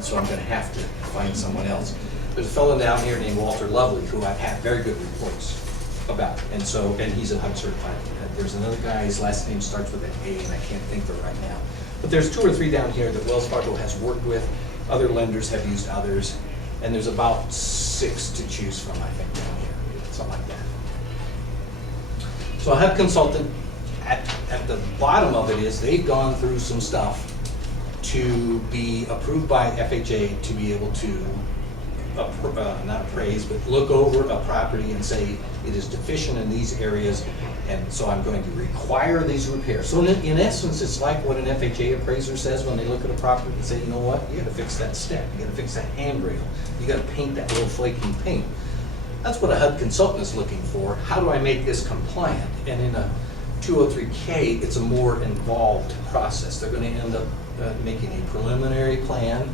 and so I'm going to have to find someone else. There's a fellow down here named Walter Lovely who I've had very good reports about, and he's a HUD certified. There's another guy, his last name starts with an A, and I can't think of it right now. But there's 2 or 3 down here that Wells Fargo has worked with. Other lenders have used others, and there's about 6 to choose from, I think, down here, something like that. So a HUD consultant, at the bottom of it is they've gone through some stuff to be approved by FHA to be able to not appraise, but look over a property and say it is deficient in these areas, and so I'm going to require these repairs. So in essence, it's like what an FHA appraiser says when they look at a property and say, you know what, you gotta fix that step, you gotta fix that handrail, you gotta paint that little flaky paint. That's what a HUD consultant is looking for. How do I make this compliant? And in a 203K, it's a more involved process. They're gonna end up making a preliminary plan,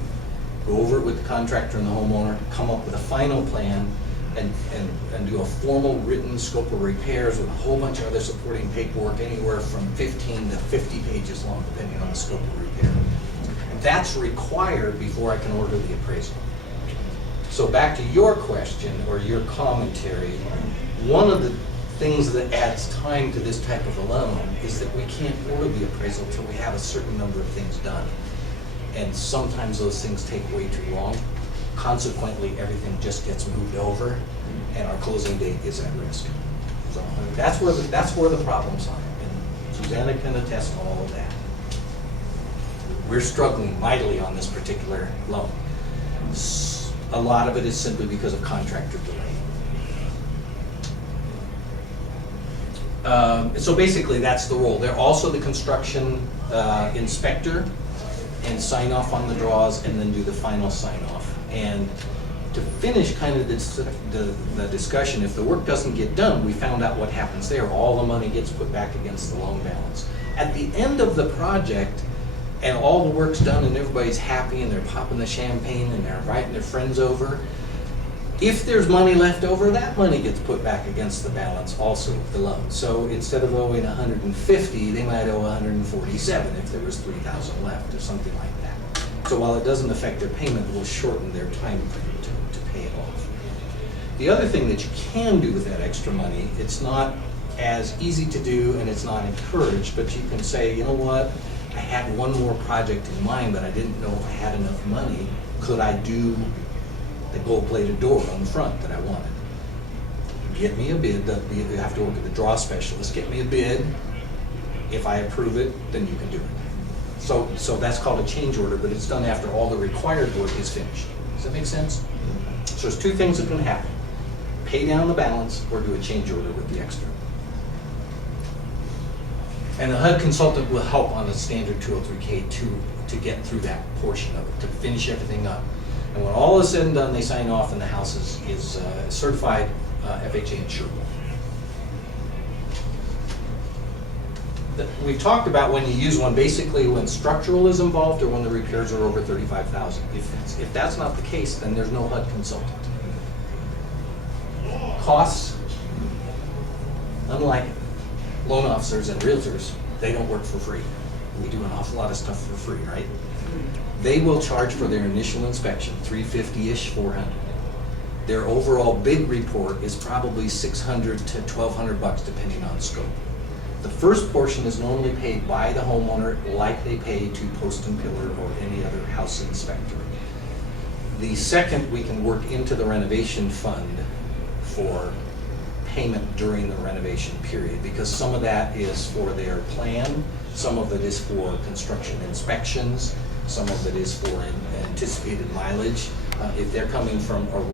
go over it with the contractor and the homeowner, come up with a final plan, and do a formal written scope of repairs with a whole bunch of other supporting paperwork, anywhere from 15 to 50 pages long, depending on the scope of repair. And that's required before I can order the appraisal. So back to your question or your commentary, one of the things that adds time to this type of a loan is that we can't order the appraisal until we have a certain number of things done. And sometimes those things take way too long. Consequently, everything just gets moved over, and our closing date is at risk. So that's where the problems are, and Susanna can attest to all of that. We're struggling mightily on this particular loan. A lot of it is simply because of contractor delay. So basically, that's the role. They're also the construction inspector and sign off on the draws, and then do the final sign off. And to finish kind of the discussion, if the work doesn't get done, we found out what happens there. All the money gets put back against the loan balance. At the end of the project, and all the work's done and everybody's happy and they're popping the champagne and they're inviting their friends over, if there's money left over, that money gets put back against the balance also of the loan. So instead of owing 150, they might owe 147 if there was 3,000 left or something like that. So while it doesn't affect their payment, it will shorten their time frame to pay it off. The other thing that you can do with that extra money, it's not as easy to do and it's not encouraged, but you can say, you know what, I had one more project in mind, but I didn't know if I had enough money. Could I do the gold-plated door on the front that I wanted? Get me a bid. You have to work with the draw specialist. Get me a bid. If I approve it, then you can do it. So that's called a change order, but it's done after all the required work is finished. Does that make sense? So there's 2 things that can happen. Pay down the balance or do a change order with the extra. And the HUD consultant will help on the standard 203K to get through that portion of it, to finish everything up. And when all is said and done, they sign off and the house is certified FHA insured. We've talked about when you use one, basically when structural is involved or when the repairs are over $35,000. If that's not the case, then there's no HUD consultant. Costs, unlike loan officers and realtors, they don't work for free. We do an awful lot of stuff for free, right? They will charge for their initial inspection, $350-ish, $400. Their overall big report is probably $600 to $1,200 depending on scope. The first portion is normally paid by the homeowner like they pay to post and pillar or any other house inspector. The second we can work into the renovation fund for payment during the renovation period, because some of that is for their plan, some of it is for construction inspections, some of it is for anticipated mileage. If they're coming from a